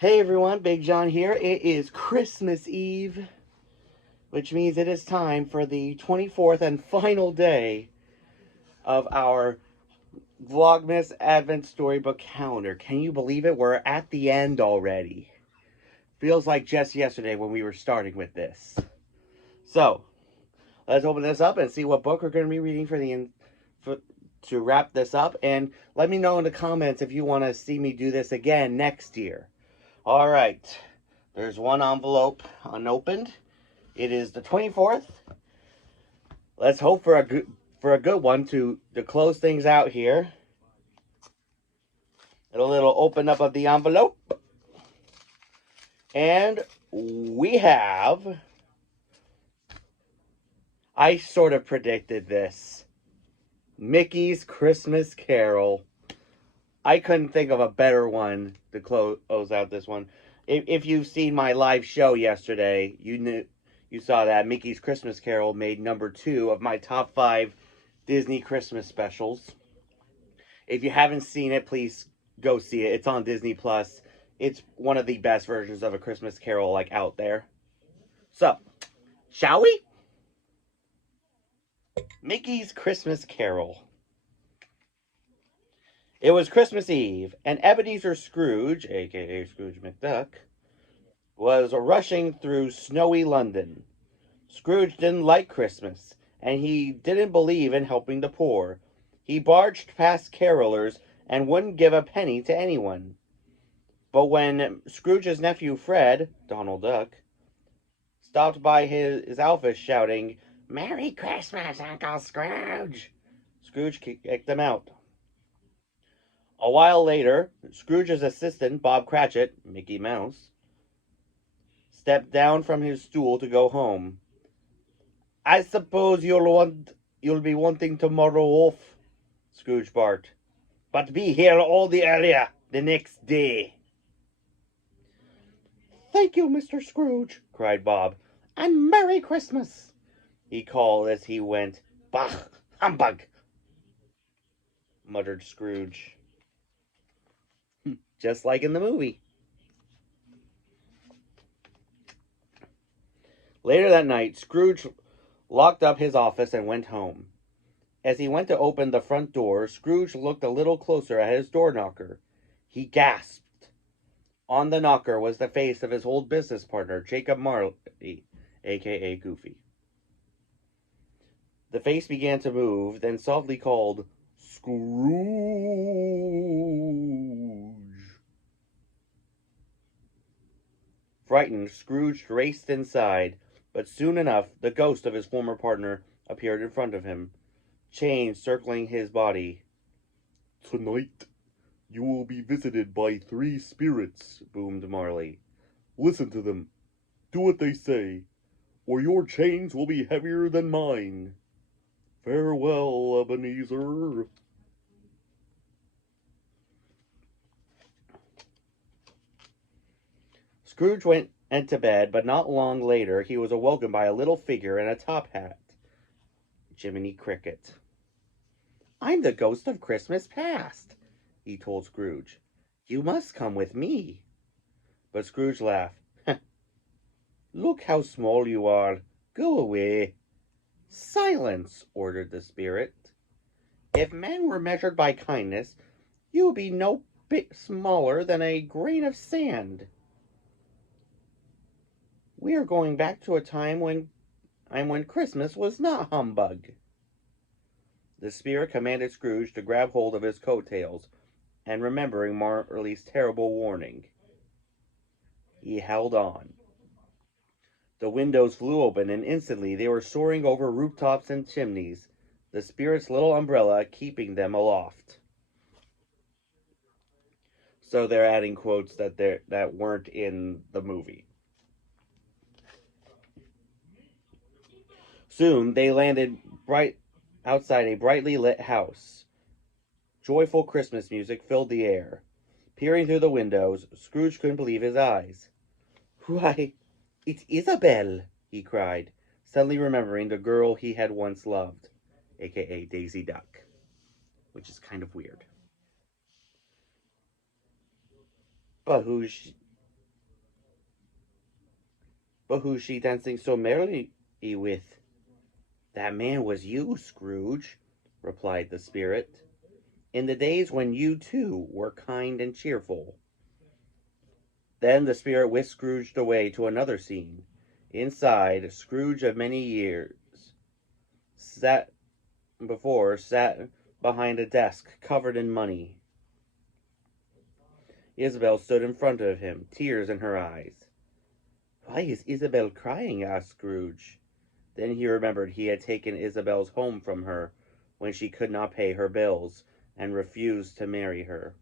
Hey everyone, Big John here. It is Christmas Eve, which means it is time for the 24th and final day of our Vlogmas Advent Storybook calendar. Can you believe it? We're at the end already. Feels like just yesterday when we were starting with this. So, let's open this up and see what book we're going to be reading to wrap this up. And let me know in the comments if you want to see me do this again next year. All right. There's one envelope unopened. It is the 24th. Let's hope for a good one to close things out here. A little open up of the envelope. And we have, I sort of predicted this, Mickey's Christmas Carol. I couldn't think of a better one to close out this one. If you've seen my live show yesterday, you saw that Mickey's Christmas Carol made number 2 of my top 5 Disney Christmas specials. If you haven't seen it, please go see it. It's on Disney Plus. It's one of the best versions of A Christmas Carol like out there. So, shall we? Mickey's Christmas Carol. It was Christmas Eve, and Ebenezer Scrooge, aka Scrooge McDuck, was rushing through snowy London. Scrooge didn't like Christmas, and he didn't believe in helping the poor. He barged past carolers and wouldn't give a penny to anyone. But when Scrooge's nephew Fred, Donald Duck, stopped by his office shouting, "Merry Christmas, Uncle Scrooge!" Scrooge kicked him out. A while later, Scrooge's assistant, Bob Cratchit, Mickey Mouse, stepped down from his stool to go home. "I suppose you'll be wanting tomorrow off," Scrooge barked. "But be here all the earlier the next day." "Thank you, Mr. Scrooge," cried Bob. "And Merry Christmas," he called as he went. "Bah! Humbug!" muttered Scrooge. Just like in the movie. Later that night, Scrooge locked up his office and went home. As he went to open the front door, Scrooge looked a little closer at his door knocker. He gasped. On the knocker was the face of his old business partner, Jacob Marley, a.k.a. Goofy. The face began to move, then softly called, "Scrooge." Frightened, Scrooge raced inside, but soon enough the ghost of his former partner appeared in front of him, chains circling his body. "Tonight you will be visited by 3 spirits," boomed Marley. "Listen to them. Do what they say, or your chains will be heavier than mine. Farewell, Ebenezer." Scrooge went to bed, but not long later he was awoken by a little figure in a top hat. Jiminy Cricket. "I'm the ghost of Christmas past," he told Scrooge. "You must come with me." But Scrooge laughed. "Look how small you are. Go away." "Silence," ordered the spirit. "If men were measured by kindness, you would be no bit smaller than a grain of sand. We are going back to a time when Christmas was not humbug." The spirit commanded Scrooge to grab hold of his coattails, and remembering Marley's terrible warning, he held on. The windows flew open, and instantly they were soaring over rooftops and chimneys, the spirit's little umbrella keeping them aloft. So they're adding quotes that weren't in the movie. Soon they landed outside a brightly lit house. Joyful Christmas music filled the air. Peering through the windows, Scrooge couldn't believe his eyes. "Why, it's Isabel!" he cried, suddenly remembering the girl he had once loved, aka Daisy Duck, which is kind of weird. But But who's she dancing so merrily with? That man was you, Scrooge, replied the spirit, in the days when you too were kind and cheerful. Then the spirit whisked Scrooge away to another scene. Inside, Scrooge of many years sat sat behind a desk covered in money. Isabel stood in front of him, tears in her eyes. Why is Isabel crying? Asked Scrooge. Then he remembered he had taken Isabel's home from her when she could not pay her bills and refused to marry her.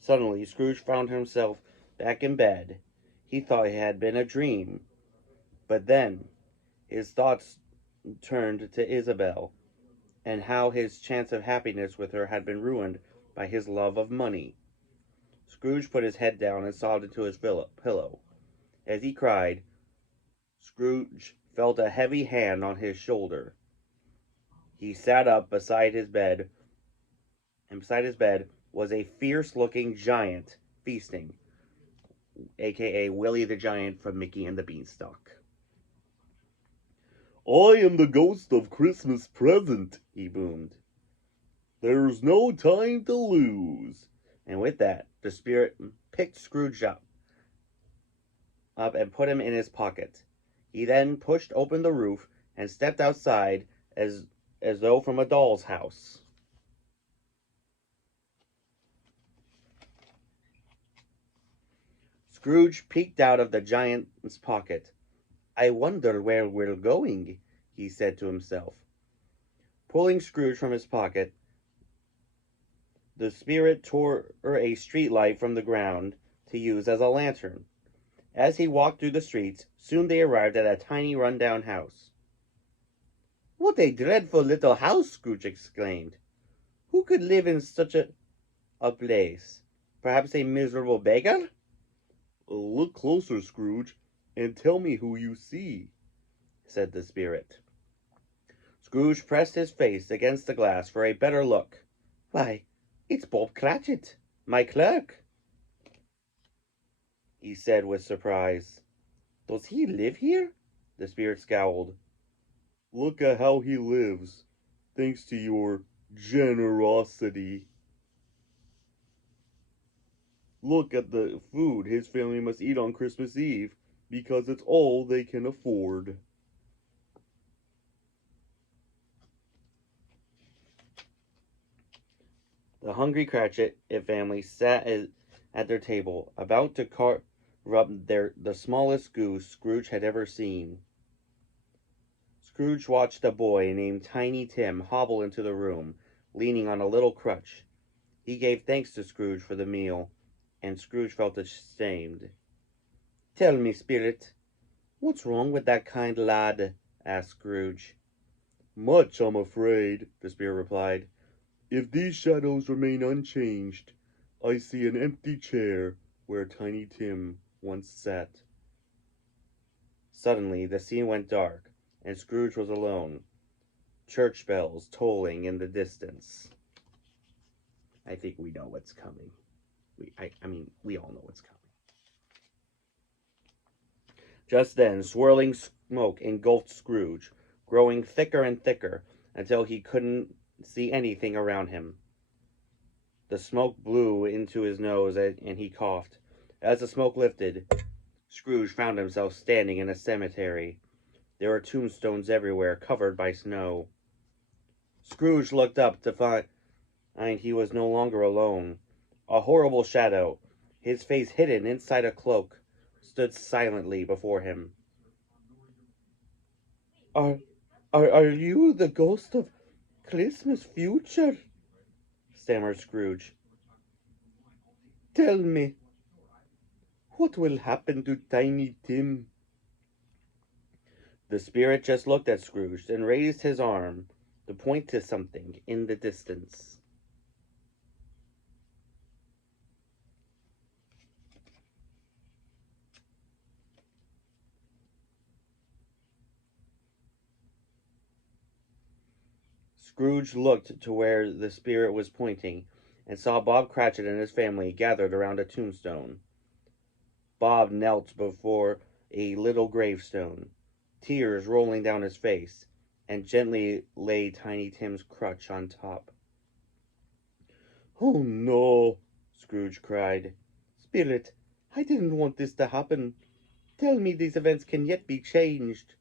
Suddenly, Scrooge found himself back in bed. He thought it had been a dream, but then his thoughts turned to Isabel and how his chance of happiness with her had been ruined by his love of money. Scrooge put his head down and sobbed into his pillow. As he cried, Scrooge felt a heavy hand on his shoulder. He sat up beside his bed, and beside his bed was a fierce looking giant feasting, aka Willie the Giant from Mickey and the Beanstalk. I am the ghost of Christmas present, he boomed. There's no time to lose. And with that, the spirit picked Scrooge up and put him in his pocket. He then pushed open the roof and stepped outside as though from a doll's house. Scrooge peeked out of the giant's pocket. I wonder where we're going, he said to himself. Pulling Scrooge from his pocket, the spirit tore a street light from the ground to use as a lantern. As he walked through the streets, soon they arrived at a tiny run-down house. What a dreadful little house, Scrooge exclaimed. Who could live in such a place? Perhaps a miserable beggar? Look closer, Scrooge, and tell me who you see, said the spirit. Scrooge pressed his face against the glass for a better look. Why, it's Bob Cratchit, my clerk, he said with surprise. Does he live here? The spirit scowled. Look at how he lives, thanks to your generosity. Look at the food his family must eat on Christmas Eve, because it's all they can afford. The hungry Cratchit family sat at their table, about to carve up the smallest goose Scrooge had ever seen. Scrooge watched a boy named Tiny Tim hobble into the room, leaning on a little crutch. He gave thanks to Scrooge for the meal, and Scrooge felt ashamed. Tell me, spirit, what's wrong with that kind lad? Asked Scrooge. Much, I'm afraid, the spirit replied. If these shadows remain unchanged, I see an empty chair where Tiny Tim once sat. Suddenly the scene went dark, and Scrooge was alone, church bells tolling in the distance. I think we know what's coming. We all know what's coming. Just then, swirling smoke engulfed Scrooge, growing thicker and thicker until he couldn't see anything around him. The smoke blew into his nose and he coughed. As the smoke lifted, Scrooge found himself standing in a cemetery. There were tombstones everywhere, covered by snow. Scrooge looked up to find he was no longer alone. A horrible shadow, his face hidden inside a cloak, stood silently before him. Are, are you the ghost of Christmas future? Stammered Scrooge. Tell me, what will happen to Tiny Tim? The spirit just looked at Scrooge, then raised his arm to point to something in the distance. Scrooge looked to where the spirit was pointing, and saw Bob Cratchit and his family gathered around a tombstone. Bob knelt before a little gravestone, tears rolling down his face, and gently laid Tiny Tim's crutch on top. "Oh no," Scrooge cried. "Spirit, I didn't want this to happen. Tell me these events can yet be changed."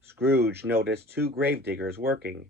Scrooge noticed two gravediggers working.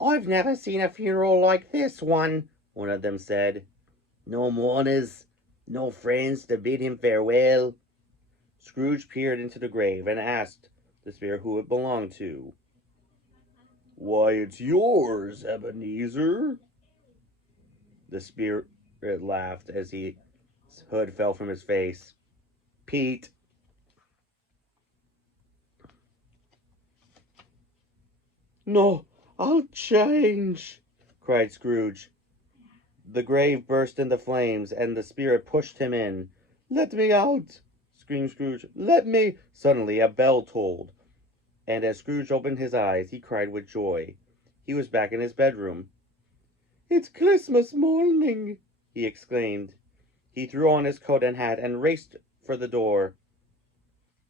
"I've never seen a funeral like this one," one of them said. "No mourners, no friends to bid him farewell." Scrooge peered into the grave and asked the spirit who it belonged to. "Why, it's yours, Ebenezer." The spirit laughed as his hood fell from his face. "Pete." "No, I'll change," cried Scrooge. The grave burst into flames, and the spirit pushed him in. "Let me out!" screamed Scrooge. "Let me—" Suddenly a bell tolled, and as Scrooge opened his eyes, he cried with joy. He was back in his bedroom. "It's Christmas morning!" he exclaimed. He threw on his coat and hat and raced for the door.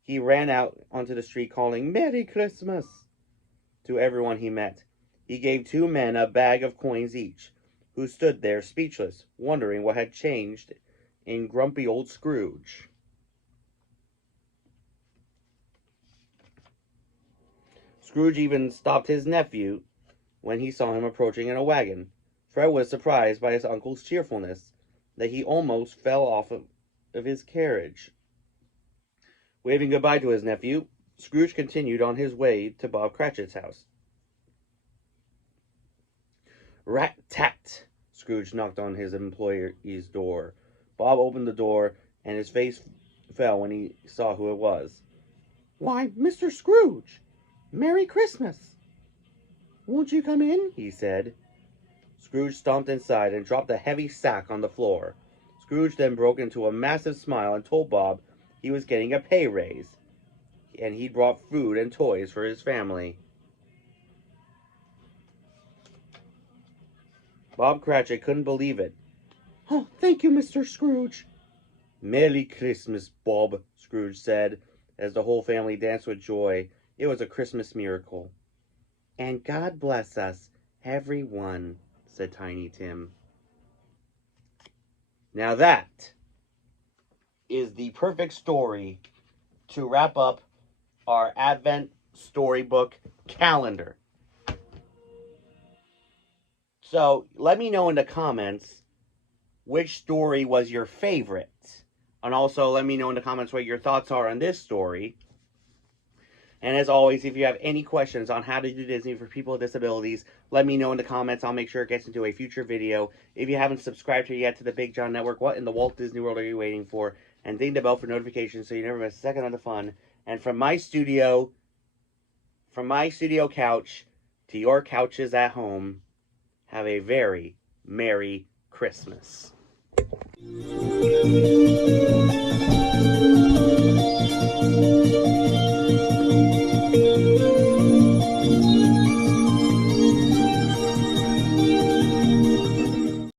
He ran out onto the street calling, "Merry Christmas!" to everyone he met. He gave two men a bag of coins each, who stood there speechless, wondering what had changed in grumpy old Scrooge. Scrooge even stopped his nephew when he saw him approaching in a wagon. Fred was surprised by his uncle's cheerfulness that he almost fell off of his carriage. Waving goodbye to his nephew, Scrooge continued on his way to Bob Cratchit's house. Rat-tat! Scrooge knocked on his employee's door. Bob opened the door, and his face fell when he saw who it was. "Why, Mr. Scrooge! Merry Christmas!" "Won't you come in?" he said. Scrooge stomped inside and dropped a heavy sack on the floor. Scrooge then broke into a massive smile and told Bob he was getting a pay raise, and he'd brought food and toys for his family. Bob Cratchit couldn't believe it. "Oh, thank you, Mr. Scrooge." "Merry Christmas, Bob," Scrooge said, as the whole family danced with joy. It was a Christmas miracle. "And God bless us, every one," said Tiny Tim. Now that is the perfect story to wrap up our Advent storybook calendar. So let me know in the comments which story was your favorite. And also let me know in the comments what your thoughts are on this story. And as always, if you have any questions on how to do Disney for people with disabilities, let me know in the comments. I'll make sure it gets into a future video. If you haven't subscribed here yet to the Big John Network, what in the Walt Disney World are you waiting for? And ding the bell for notifications so you never miss a second of the fun. And from my studio couch to your couches at home, have a very Merry Christmas.